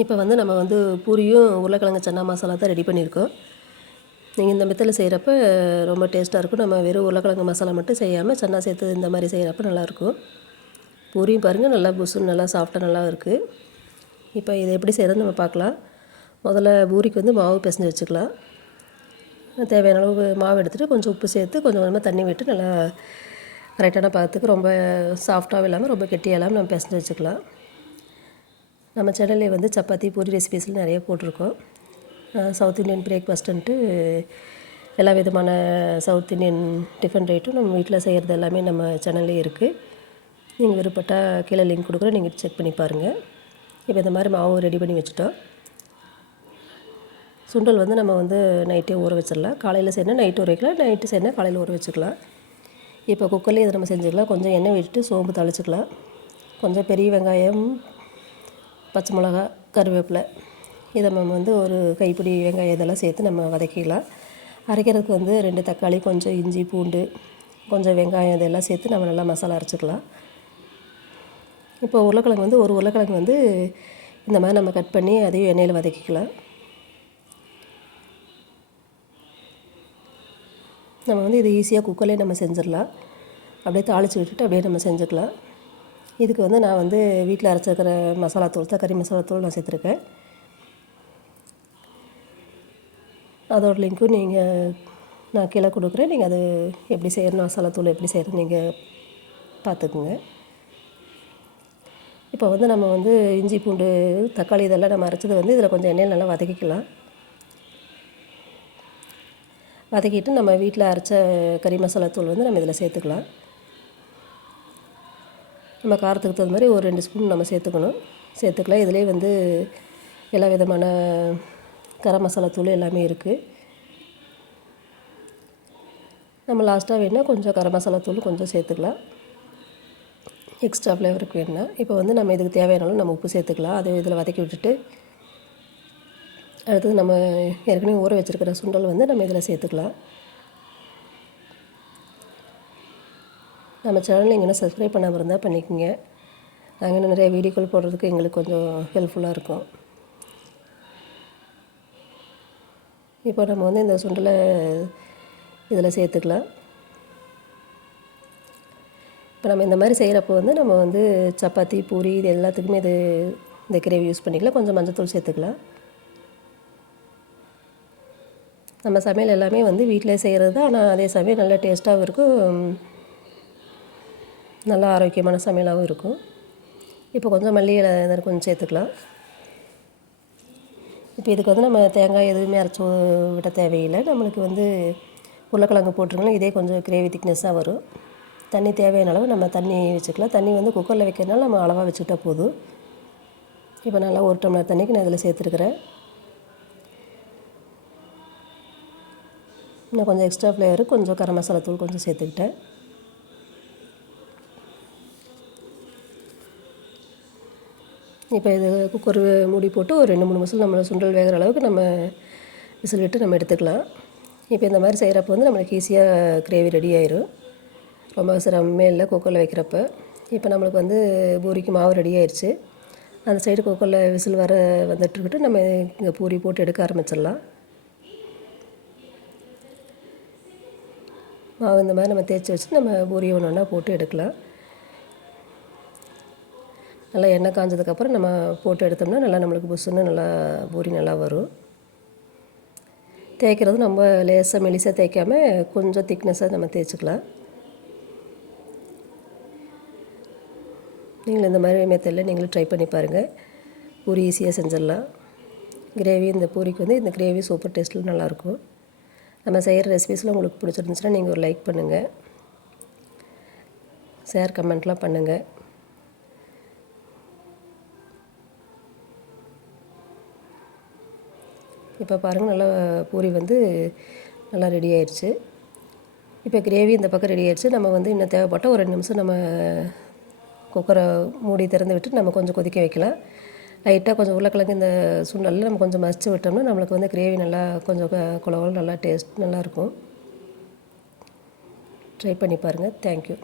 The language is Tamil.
இப்போ வந்து நம்ம வந்து பூரியும் உருளைக்கிழங்கு சன்னா மசாலா தான் ரெடி பண்ணியிருக்கோம். நீங்கள் இந்த மெத்தில் செய்கிறப்ப ரொம்ப டேஸ்ட்டாக இருக்கும். நம்ம வெறும் உருளைக்கிழங்கு மசாலா மட்டும் செய்யாமல் சன்னா சேர்த்து இந்த மாதிரி செய்கிறப்ப நல்லாயிருக்கும். பூரியும் பாருங்கள் நல்லா புசுன்னு நல்லா சாஃப்டாக நல்லா இருக்குது இப்போ இதை எப்படி செய்கிறதுன்னு நம்ம பார்க்கலாம். முதல்ல பூரிக்கு வந்து மாவு பிசைஞ்சு வச்சுக்கலாம். தேவையான அளவு மாவு எடுத்துகிட்டு கொஞ்சம் உப்பு சேர்த்து கொஞ்சம் கொஞ்சமாக தண்ணி விட்டு நல்லா கரெக்டான பார்த்துக்கு ரொம்ப சாஃப்டாகவும் இல்லாமல் ரொம்ப கெட்டியாக இல்லாமல் நம்ம பிசைஞ்சு வச்சுக்கலாம். நம்ம சேனலில் வந்து சப்பாத்தி பூரி ரெசிபீஸில் நிறைய போட்டிருக்கோம். சவுத் இண்டியன் பிரேக்ஃபாஸ்ட்டுன்ட்டு எல்லா விதமான சவுத் இண்டியன் டிஃபன் ரேட்டும் நம்ம வீட்டில் செய்கிறது எல்லாமே நம்ம சேனல்லே இருக்குது நீங்கள் விருப்பப்பட்டால் கீழே லிங்க் கொடுக்குறேன். நீங்கள் செக் பண்ணி பாருங்கள் இப்போ இந்த மாதிரி மாவு ரெடி பண்ணி வச்சுட்டோம். சுண்டல் வந்து நம்ம வந்து நைட்டே ஊற வச்சிடலாம். காலையில் செய்யணும் நைட்டு ஊற வைக்கலாம். நைட்டு செய்யணும் காலையில் ஊற வச்சுக்கலாம். இப்போ குக்கர்லேயே இதை நம்ம செஞ்சுக்கலாம். கொஞ்சம் எண்ணெய் விட்டுட்டு சோம்பு தழிச்சிக்கலாம் கொஞ்சம் பெரிய வெங்காயம் பச்சை மிளகா கருவேப்பிலை. இதை நம்ம வந்து ஒரு கைப்பிடி வெங்காயம் இதெல்லாம் சேர்த்து நம்ம வதக்கிக்கலாம் அரைக்கிறதுக்கு வந்து ரெண்டு தக்காளி கொஞ்சம் இஞ்சி பூண்டு கொஞ்சம் வெங்காயம் இதெல்லாம் சேர்த்து நம்ம நல்லா மசாலா அரைச்சிக்கலாம். இப்போ உருளைக்கிழங்கு வந்து ஒரு உருளைக்கிழங்கு வந்து இந்த மாதிரி நம்ம கட் பண்ணி அதையும் எண்ணெயில் வதக்கிக்கலாம். நம்ம வந்து இது ஈஸியாக குக்கர்லேயே நம்ம செஞ்சிடலாம். அப்படியே தாளித்து விட்டுட்டு அப்படியே நம்ம செஞ்சுக்கலாம். இதுக்கு வந்து நான் வந்து வீட்டில் அரைச்சிருக்கிற மசாலா தூள் தான் கறி மசாலா தூள் நான் சேர்த்துருக்கேன். அதோட லிங்க்கும் நீங்கள் நான் கீழே கொடுக்குறேன். நீங்கள் அது எப்படி செய்யணும் மசாலா தூள் எப்படி செய்கிறது நீங்கள் பார்த்துக்குங்க. இப்போ வந்து நம்ம வந்து இஞ்சி பூண்டு தக்காளி இதெல்லாம் நம்ம அரைச்சது வந்து இதில் கொஞ்சம் எண்ணெயில் நல்லா வதக்கிக்கலாம். வதக்கிட்டு நம்ம வீட்டில் அரைச்ச கறி மசாலா தூள் வந்து நம்ம இதில் சேர்த்துக்கலாம். நம்ம காரத்துக்கு தகுந்த மாதிரி ஒரு ரெண்டு ஸ்பூன் நம்ம சேர்த்துக்கணும். சேர்த்துக்கலாம் இதிலே வந்து எல்லா விதமான கரம் மசாலா தூள் எல்லாமே இருக்குது நம்ம லாஸ்ட்டாக வேணால் கொஞ்சம் கரம் மசாலா தூள் கொஞ்சம் சேர்த்துக்கலாம். எக்ஸ்ட்ரா ஃப்ளேவருக்கு வேணும்னா. இப்போ வந்து நம்ம இதுக்கு தேவையானாலும் நம்ம உப்பு சேர்த்துக்கலாம். அதை இதில் வதக்கி விட்டுட்டு அடுத்தது நம்ம ஏற்கனவே ஊற வச்சுருக்கிற சுண்டல் வந்து நம்ம இதில் சேர்த்துக்கலாம். நம்ம சேனல் நீங்கள் சப்ஸ்கிரைப் பண்ணாமல் இருந்தால் பண்ணிக்கோங்க. நாங்கள் இன்னும் நிறைய வீடியோக்கள் போடுறதுக்கு எங்களுக்கு கொஞ்சம் ஹெல்ப்ஃபுல்லாக இருக்கும். இப்போ நம்ம வந்து இந்த சுண்டலை இதில் சேர்த்துக்கலாம். இப்போ நம்ம இந்த மாதிரி செய்கிறப்போ வந்து நம்ம வந்து சப்பாத்தி பூரி இது எல்லாத்துக்குமே இது இந்த கிரேவி யூஸ் பண்ணிக்கலாம். கொஞ்சம் மஞ்சத்தூள் சேர்த்துக்கலாம். நம்ம சமையல் எல்லாமே வந்து வீட்டிலே செய்கிறது தான். ஆனால் அதே சமயம் நல்லா டேஸ்ட்டாகவும் இருக்கும். நல்லா ஆரோக்கியமான சமையலாகவும் இருக்கும். இப்போ கொஞ்சம் மல்லி இலை கொஞ்சம் சேர்த்துக்கலாம். இப்போ இதுக்கு வந்து நம்ம தேங்காய் எதுவுமே அரைச்சி விட தேவையில்லை. நம்மளுக்கு வந்து உருளைக்கிழங்கு போட்டிருக்கலாம் இதே கொஞ்சம் கிரேவி திக்னஸ்ஸாக வரும். தண்ணி தேவையான அளவு நம்ம தண்ணி வச்சுக்கலாம். தண்ணி வந்து குக்கரில் வைக்கிறதுனால நம்ம அளவாக வச்சுக்கிட்டா போதும். இப்போ நல்லா ஒரு டம்ளர் தண்ணிக்கு நான் இதில் சேர்த்துருக்குறேன். இன்னும் கொஞ்சம் எக்ஸ்ட்ரா ஃப்ளேவர் கொஞ்சம் கரம் மசாலா தூள் கொஞ்சம் சேர்த்துக்கிட்டேன். இப்போ இது குக்கர் மூடி போட்டு ஒரு ரெண்டு மூணு விசில் நம்ம சுண்டல் வேகிற அளவுக்கு நம்ம விசில் விட்டு நம்ம எடுத்துக்கலாம். இப்போ இந்த மாதிரி செய்கிறப்ப வந்து நம்மளுக்கு ஈஸியாக கிரேவி ரெடி ஆயிரும். ரொம்ப சிரமமே இல்லை குக்கரில் வைக்கிறப்ப. இப்போ நம்மளுக்கு வந்து பூரிக்கு மாவு ரெடி ஆயிடுச்சு அந்த சைடு குக்கரில் விசில் வர வந்துட்டுருக்கிட்டு நம்ம இங்கே பூரி போட்டு எடுக்க ஆரம்பிச்சிடலாம். மாவு இந்த மாதிரி நம்ம தேய்ச்சி வச்சு நம்ம பூரியை ஒன்று ஒன்றா போட்டு எடுக்கலாம். நல்லா எண்ணெய் காஞ்சதுக்கப்புறம் நம்ம போட்டு எடுத்தோம்னா நல்லா நம்மளுக்கு புசுன்னு நல்லா பூரி நல்லா வரும். தேய்க்கிறது நம்ம லேசாக மெலிசாக தேய்க்காமல் கொஞ்சம் திக்னஸாக நம்ம தேய்ச்சிக்கலாம். நீங்கள் இந்த மாதிரி மெத்தடில் நீங்களும் ட்ரை பண்ணி பாருங்கள் பூரி ஈஸியாக செஞ்சிடலாம். கிரேவி இந்த பூரிக்கு வந்து இந்த கிரேவி சூப்பர் டேஸ்ட்டில் நல்லாயிருக்கும். நம்ம செய்கிற ரெசிபீஸில் உங்களுக்கு பிடிச்சிருந்துச்சுன்னா நீங்கள் ஒரு லைக் பண்ணுங்கள் ஷேர் கமெண்ட்லாம் பண்ணுங்கள் இப்போ பாருங்கள் நல்லா பூரி வந்து நல்லா ரெடி ஆயிடுச்சு இப்போ கிரேவி இந்த பக்கம் ரெடி ஆயிடுச்சு நம்ம வந்து இன்னும் தேவைப்பட்டால் ஒரு ரெண்டு நிமிஷம் நம்ம குக்கரை மூடி திறந்து விட்டு நம்ம கொஞ்சம் கொதிக்க வைக்கலாம். லைட்டாக கொஞ்சம் உருளைக்கிழங்கு இந்த சுண்டலில் நம்ம கொஞ்சம் மசிச்சு விட்டோம்னா நம்மளுக்கு வந்து கிரேவி நல்லா கொஞ்சம் குழவல் நல்லா டேஸ்ட் நல்லாயிருக்கும் ட்ரை பண்ணி பாருங்கள் தேங்க்யூ